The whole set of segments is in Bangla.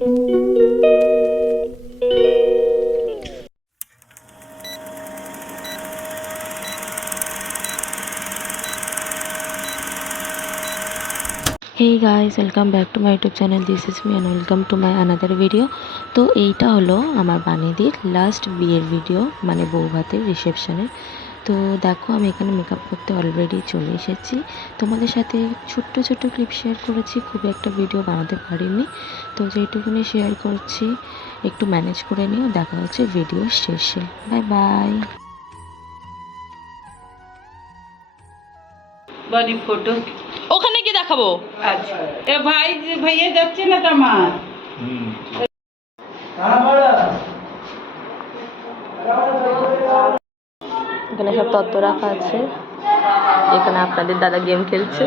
Hey guys, welcome back to my YouTube channel. This is me and welcome to my another video. তো এইটা হলো আমার বানিদির লাস্ট বিয়ের ভিডিও, মানে বউ ভাতের রিসেপশনের। তো দেখো আমি এখানে মেকআপ করতে অলরেডি চলে এসেছি। তোমাদের সাথে ছোট্ট ছোট্ট ক্লিপ শেয়ার করেছি, খুব একটা ভিডিও বানাতে পারিনি। তো যেটুকুনি শেয়ার করছি একটু ম্যানেজ করে নিও। দেখা হচ্ছে ভিডিও শেষে। Bye bye. বডি ফটো ওখানে কি দেখাবো? আচ্ছা এ ভাই ভাইয়া যাচ্ছে না তোমার এখানে সব তত্ত্ব রাখা আছে। এখানে আপনাদের দাদা গেম খেলছে।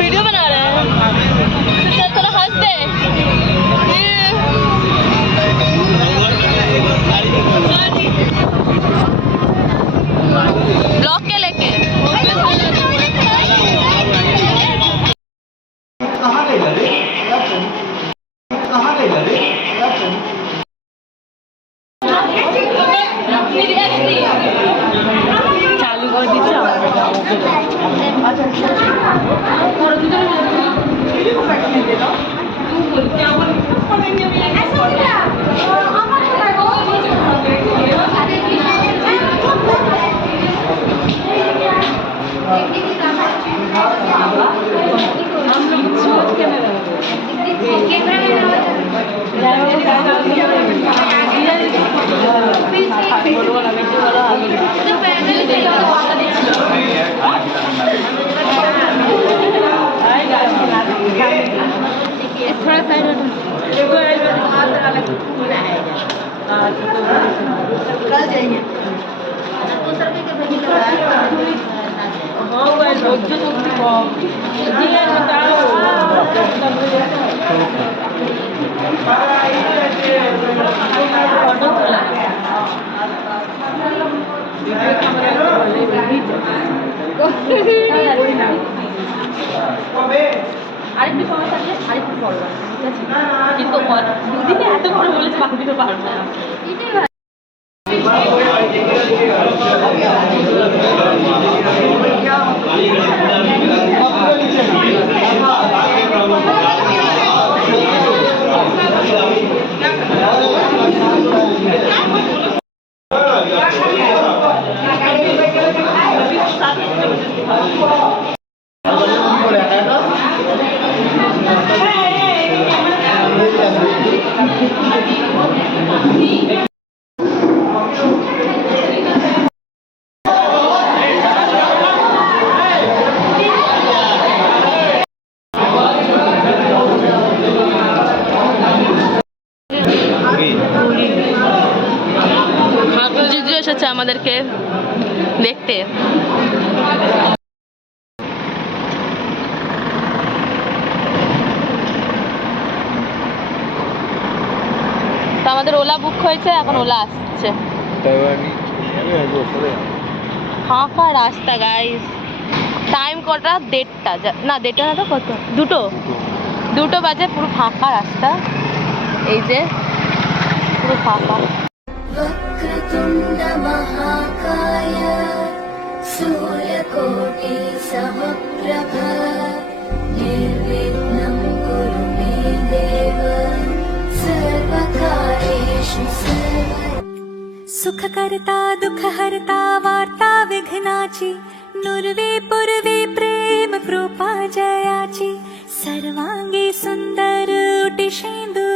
वीडियो बना रहे हैं थोड़ा हंस दे। ब्लॉग के लेके चालू कर दीजिए। थोड़ा साइड कल जाएंगे। আরেকটু সময় থাকলে আরেকটু পড়বা, ঠিক আছে? কিন্তু দুদিনে এত করে বলেছে বাকি দিতে পারবো না। এসেছে আমাদেরকে দেখতে। তো আমাদের ওলা বুক হয়েছে, এখন ওলা আসছে। ফাঁকা রাস্তা গাইস। টাইম কটা? 1:30টা না, 1:30টা না তো কত, 2টো বাজে। পুরো ফাঁকা রাস্তা, এই যে পুরো ফাঁকা। वक्रतुण्ड महाकाय सूर्यकोटि समप्रभ निर्विघ्नं कुरु मे देव सर्वकार्येषु सुखकर्ता दुःखहर्ता वार्ता विघ्नाची नुर्वे पूर्वे प्रेम कृपा जयाची सर्वांगी सुंदर उटी शेंदुरा।